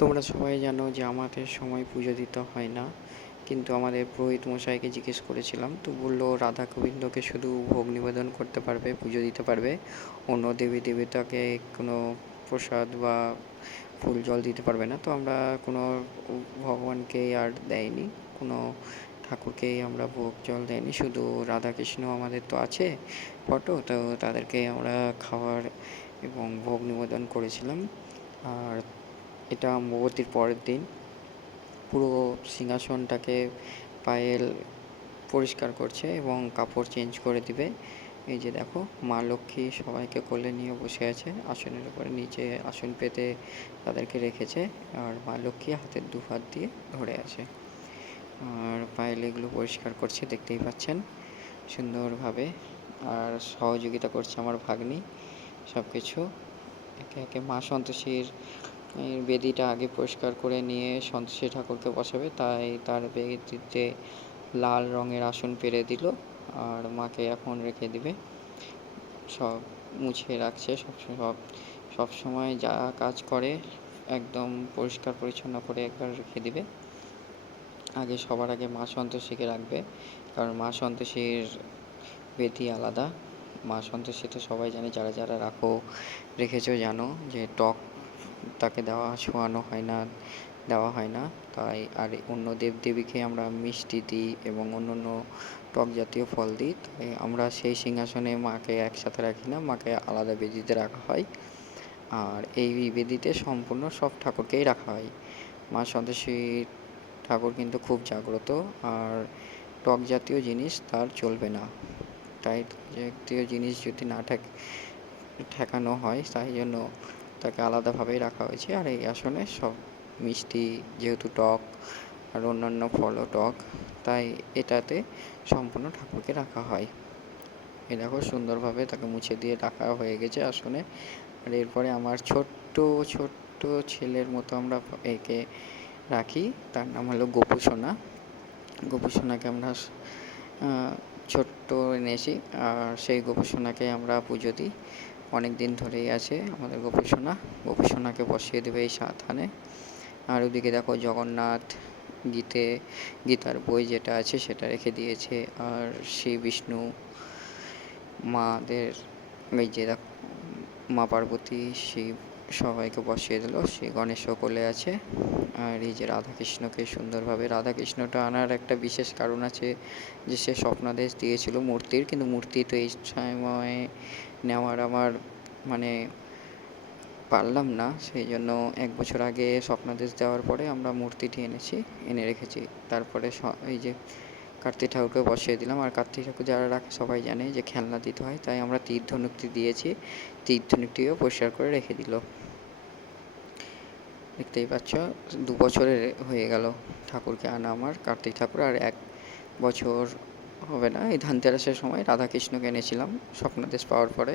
তোমরা সবাই জানো যে আমাদের সময় পুজো দিতে হয় না। কিন্তু আমাদের পুরোহিত মশাইকে জিজ্ঞেস করেছিলাম, তো বলল রাধা গোবিন্দকে শুধু ভোগ নিবেদন করতে পারবে, পুজো দিতে পারবে। অন্য দেবী দেবতাকে কোনো প্রসাদ বা ফুল জল দিতে পারবে না। তো আমরা কোনো ভগবানকে আর দেয়নি, কোনো ঠাকুরকেই আমরা ভোগ জল দেয়নি। শুধু রাধাকৃষ্ণ আমাদের তো আছে, ফটো, তো তাদেরকে আমরা খাবার এবং ভোগ নিবেদন করেছিলাম। আর এটা মোমবাতির পরের দিন। পুরো সিংহাসনটাকে পায়েল পরিষ্কার করছে এবং কাপড় চেঞ্জ করে দিবে। এই যে দেখো, মা লক্ষ্মী সবাইকে কোলে নিয়ে বসে আছে, আসনের উপরে নিচে আসন পেতে তাদেরকে রেখেছে আর মা লক্ষ্মী হাতের দু হাত দিয়ে ধরে আছে। আর পায়েল এগুলো পরিষ্কার করছে, দেখতেই পাচ্ছেন। সুন্দরভাবে আর সহযোগিতা করছে আমার ভাগ্নি। সব কিছু একে একে মা সন্তোষীর বেদিটা আগে পরিষ্কার করে নিয়ে সন্তোষী ঠাকুরকে বসাবে, তাই তার বেদিতে লাল রঙের আসন পেরে দিল আর মাকে এখন রেখে দিবে। সব মুছে রাখছে, সব সব সব সময় যা কাজ করে একদম পরিষ্কার পরিচ্ছন্ন করে একবার রেখে দিবে। আগে সবার আগে মা সন্তোষীকে রাখবে, কারণ মা সন্তোষীর বেদি আলাদা। মা সন্তোষী তো সবাই জানে, যারা যারা রাখো, রেখেছো জানো যে টক তাকে দেওয়া ছোঁয়ানো হয় না, দেওয়া হয় না। তাই আর অন্য দেবদেবীকে আমরা মিষ্টি দিই এবং অন্য অন্য টক জাতীয় ফল দিই। তাই আমরা সেই সিংহাসনে মাকে একসাথে রাখি না, মাকে আলাদা বেদিতে রাখা হয়। আর এই বেদিতে সম্পূর্ণ সব ঠাকুরকেই রাখা হয়। মা সন্তোষী ঠাকুর কিন্তু খুব জাগ্রত আর টক জাতীয় জিনিস তার চলবে না। তাই জাতীয় জিনিস যদি না ঠেক, ঠেকানো হয়, তাই জন্য তাকে আলাদাভাবেই রাখা হয়েছে। আর এই আসনে সব মিষ্টি যেহেতু টক আর অন্যান্য ফলও টক, তাই এটাতে সম্পূর্ণ ঠাকুরকে রাখা হয়। এ দেখো সুন্দরভাবে তাকে মুছে দিয়ে রাখা হয়ে গেছে আসনে। আর এরপরে আমার ছোট্ট ছোট্ট ছেলের মতো আমরা একে রাখি। তার নাম হলো গোপু সোনা গোপু সোনাকে আমরা ছোট্ট এনেছি। আর সেই গোপু সোনাকে আমরা পুজো দিই। অনেক দিন ধরেই আছে আমাদের গোপীসোনা। গোপীসোনাকে বসিয়ে দেবে এই সাবধানে আর ওদিকে দেখো জগন্নাথ গীতে, গীতার বই যেটা আছে সেটা রেখে দিয়েছে। আর শ্রী বিষ্ণু মাদের, এই যে দেখো, মা পার্বতী, শিব সবাইকে বসিয়ে দিল। শ্রী গণেশও কোলে আছে। আর এই যে রাধাকৃষ্ণকে সুন্দরভাবে, রাধাকৃষ্ণটা আনার একটা বিশেষ কারণ আছে যে সে স্বপ্নাদেশ দিয়েছিল মূর্তির। কিন্তু মূর্তি তো এই সময়ে নেওয়ার আমার মানে পারলাম না। সেই জন্য এক বছর আগে স্বপ্নাদেশ দেওয়ার পরে আমরা মূর্তিটি এনেছি, এনে রেখেছি। তারপরে এই যে কার্তিক ঠাকুরকে বসিয়ে দিলাম। আর কার্তিক ঠাকুর যারা রাখে সবাই জানে যে খেলনা দিতে হয়, তাই আমরা তীর ধনুকটি দিয়েছি। তীর ধনুকটিও পরিষ্কার করে রেখে দিল। দেখতেই পাচ্ছ, দু বছরের হয়ে গেল ঠাকুরকে আনা আমার, কার্তিক ঠাকুর। আর এক বছর হবে না, এই ধানতেরাসের সময় রাধাকৃষ্ণকে এনেছিলাম স্বপ্নাদেশ পাওয়ার পরে।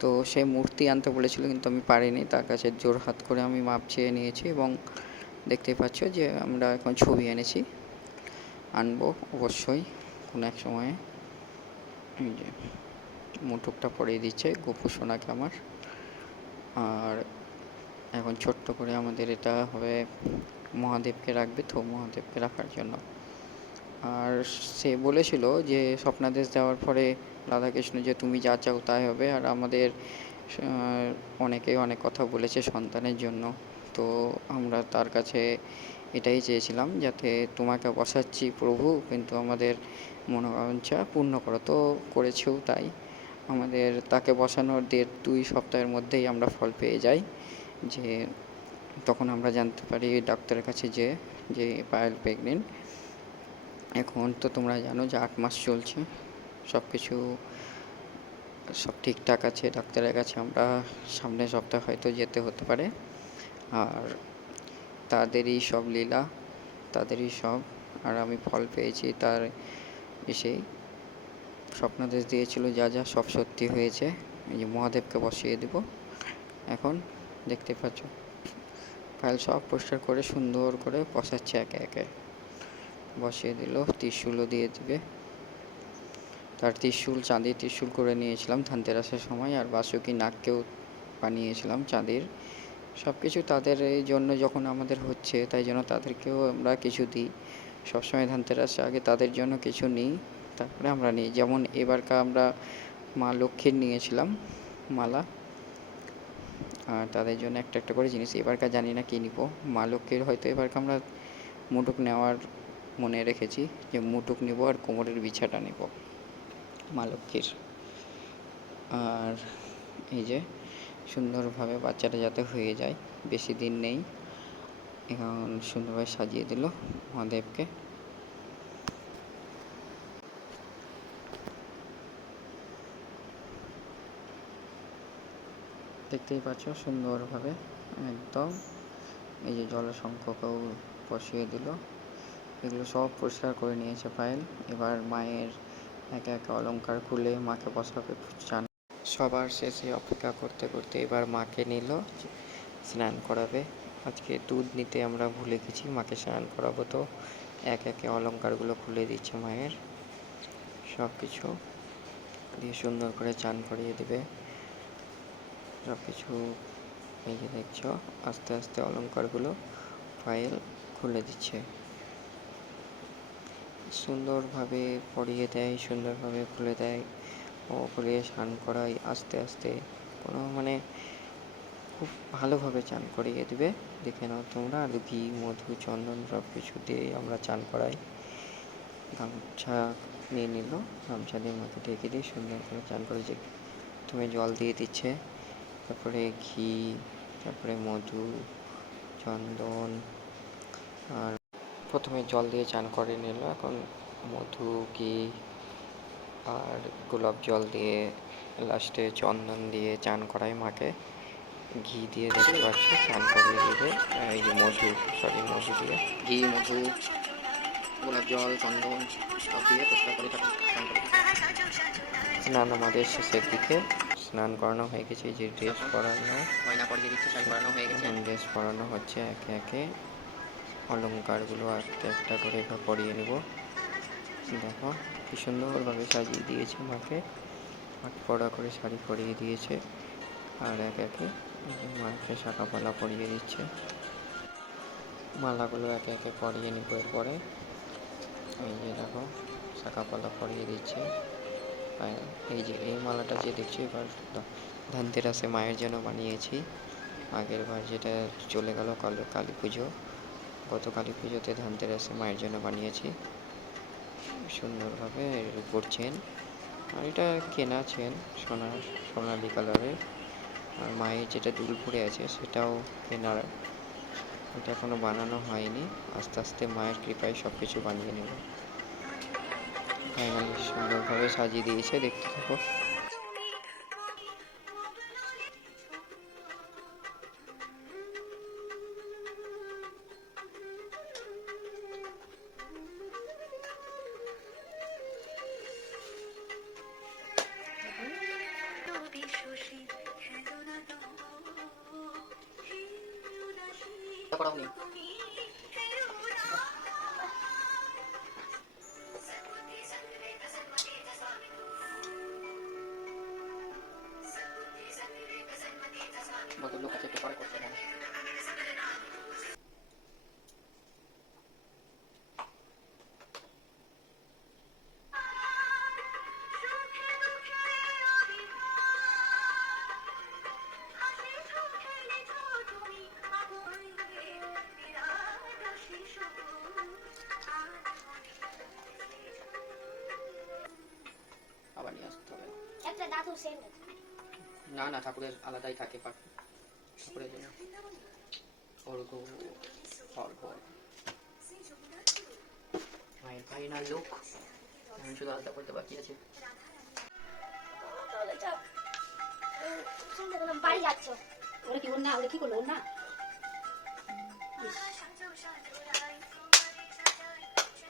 তো সে মূর্তি আনতে বলেছিল, কিন্তু আমি পারিনি। তার কাছে জোর হাত করে আমি মাপ চেয়ে নিয়েছি এবং দেখতেই পাচ্ছ যে আমরা এখন ছবি এনেছি। আনব, অবশ্যই, কোনো এক সময়ে। যে মুটুকটা পরিয়ে দিচ্ছে, গোপু সোনাকে আমার। আর এখন ছোট্ট করে আমাদের এটা হবে মহাদেবকে রাখবে, তো মহাদেবকে রাখার জন্য। আর সে বলেছিল যে, স্বপ্নাদেশ দেওয়ার পরে রাধাকৃষ্ণ যে, তুমি যা চাও তাই হবে। আর আমাদের অনেকে অনেক কথা বলেছে সন্তানের জন্য। তো আমরা তার কাছে এটাই চেয়েছিলাম যাতে তোমাকে বসাচ্ছি প্রভু, কিন্তু আমাদের মনোবাঞ্ছা পূর্ণ করো। তো করেছেও তাই। আমাদের তাকে বসানোর দেড় দুই সপ্তাহের মধ্যেই আমরা ফল পেয়ে যাই। যে তখন আমরা জানতে পারি ডাক্তারের কাছে যে যে পায়েল প্রেগনেন্ট। এখন তো তোমরা জানো যে আট মাস চলছে। সব কিছু সব ঠিকঠাক আছে। ডাক্তারের কাছে আমরা সামনের সপ্তাহে হয়তো যেতে হতে পারে। আর তাদেরই সব লীলা, তাদেরই সব। আর আমি ফল পেয়েছি, তার এসেই স্বপ্নাদেশ দিয়েছিল যা যা সব সত্যি হয়েছে। এই যে মহাদেবকে বসিয়ে দেব। এখন দেখতে পাচ্ছ, ফাইল সব পরিষ্কার করে, সুন্দর করে বসাচ্ছে একে একে। বসিয়ে দিল, ত্রিশুলও দিয়ে দিবে। তার ত্রিশুল চাঁদির ত্রিশুল করে নিয়েছিলাম ধানতেরাসের সময়, আর বাসুকি নাককেও বানিয়েছিলাম চাঁদির। সব কিছু তাদের এই জন্য যখন আমাদের হচ্ছে, তাই জন্য তাদেরকেও আমরা কিছু দিই। সবসময় ধানতেরাসে আগে তাদের জন্য কিছু নিই, তারপরে আমরা নিই। যেমন এবারকার আমরা মা লক্ষ্মীর নিয়েছিলাম মালা। আর তাদের জন্য একটা একটা করে জিনিস। এবারকার জানি না কী নিব। মা লক্ষ্মীর হয়তো এবারকার আমরা মুটুক নেওয়ার মনে রেখেছি যে মুটুক নিব আর কোমরের বিছাটা নেব মা লক্ষ্মীর। আর এই যে সুন্দরভাবে বাচ্চাটা যাতে হয়ে যায়, বেশি দিন নেই। এখন সুন্দরভাবে সাজিয়ে দিল মহাদেবকে। দেখতেই পাচ্ছ সুন্দরভাবে একদম এই যে জলসংখ্যকেও বসিয়ে দিল। এগুলো সব পরিষ্কার করে নিয়েছে পায়েল। এবার মায়ের একে একে অলংকার খুলে মাকে বসাবে চান। সবার শেষে অপেক্ষা করতে করতে এবার মাকে নিল, স্নান করাবে। আজকে দুধ নিতে আমরা ভুলে গেছি, মাকে স্নান করাবো তো। এক একে অলঙ্কারগুলো খুলে দিচ্ছে মায়ের। সব কিছু দিয়ে সুন্দর করে চান করিয়ে দেবে। সব কিছু এই দেখছ, আস্তে আস্তে অলংকারগুলো ফাইল খুলে দিচ্ছে। সুন্দরভাবে পরিয়ে দেয়, সুন্দরভাবে খুলে দেয়। ও খুলে স্নান করাই আস্তে আস্তে কোনো মানে খুব ভালোভাবে চান করিয়ে দেবে। দেখে নাও তোমরা আর ঘি মধু, চন্দন সব কিছু দিয়ে আমরা চান করাই। গামছা নিয়ে নিল, গামছা দিয়ে মাকে ঢেকে দিয়ে সুন্দর করে চান করেছে তুমি জল দিয়ে দিচ্ছে, তারপরে ঘি, তারপরে মধু, চন্দন, আর প্রথমে জল দিয়ে চান করে নিল। এখন মধু, ঘি আর গোলাপ জল দিয়ে লাস্টে চন্দন দিয়ে চান করায় মাকে। ঘি দিয়ে দেখতে পাচ্ছ চান করিয়ে দেবে। এই যে মধু সরি মধু দিয়ে। ঘি মধু গোলাপ জল চন্দন সব দিয়ে পরিষ্কার করে স্নান স্নান আমাদের শেষের দিকে। স্নান করানো হয়ে গেছে যে ড্রেস পরানো। পরিয়ে দিচ্ছে শাড়ি পরানো হয়ে গেছে। ড্রেস পরানো হচ্ছে একে একে। অলংকারগুলো একটা একটা করে পরিয়ে নেব। দেখো। কি সুন্দরভাবে সাজিয়ে দিয়েছে মাকে। হাত পরা করে শাড়ি পরিয়ে দিয়েছে আর এক একে মাকে শাখা পালা পরিয়ে দিচ্ছে। মালাগুলো একে একে পরিয়ে নিব এরপরে। এই যে দেখো, শাখা পালা পরিয়ে দিচ্ছে। আর এই যে, এই মালাটা যে দেখছি, এবার ধনতেরাসে মায়ের জন্য বানিয়েছি। আগের বার যেটা চলে গেল কালী কালী পুজো গত কালী পুজোতে ধনতেরাসে মায়ের জন্য বানিয়েছি। সুন্দরভাবে এর উপর আর এটা কেনা চেন সোনার সোনালি কালারের আর মায়ের যেটা দুল পড়ে আছে সেটাও কেনার। এটা এখনও বানানো হয়নি। আস্তে আস্তে মায়ের কৃপায় সব কিছু বানিয়ে নেব। ফাইনালি সুন্দরভাবে সাজিয়ে দিয়েছে, দেখতে থাকো। 거라고 দাদু সেন্ট না না ঠাকুরের আলাদাই থাকে পাখ ঠাকুরের জন্য অর্ঘ অর্ঘ। মায়ের ফাইনাল লুক আমি শুধু আলাদা করতে বাকি আছে। বাড়ি যাচ্ছ। ওরা কি ওর না ওরা কি করল ওর না?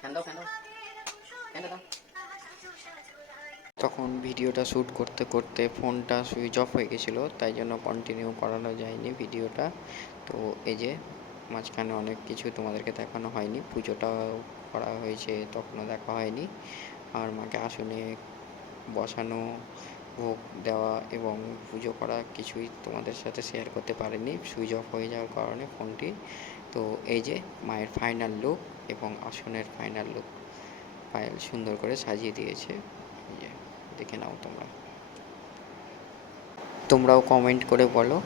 ফ্যান দাও ফ্যান দাও ফ্যান দাও তখন ভিডিওটা শ্যুট করতে করতে ফোনটা সুইচ অফ হয়ে গেছিল, তাই জন্য কন্টিনিউ করানো যায়নি ভিডিওটা। তো এই যে মাঝখানে অনেক কিছু তোমাদেরকে দেখানো হয়নি, পুজোটাও করা হয়েছে, তখনও দেখা হয়নি। আর মাকে আসনে বসানো, ভোগ দেওয়া এবং পুজো করা কিছুই তোমাদের সাথে শেয়ার করতে পারিনি, সুইচ অফ হয়ে যাওয়ার কারণে ফোনটি। তো এই যে মায়ের ফাইনাল লুক এবং আসনের ফাইনাল লুক পায়েল সুন্দর করে সাজিয়ে দিয়েছে। এই যে। দেখে নাও তোমরা। তোমরাও কমেন্ট করে বলো,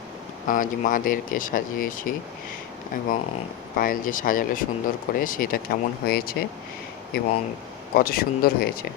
আজ মাদেরকে সাজিয়েছি এবং পায়েল যে সাজালো সুন্দর করে, সেটা কেমন হয়েছে এবং কত সুন্দর হয়েছে।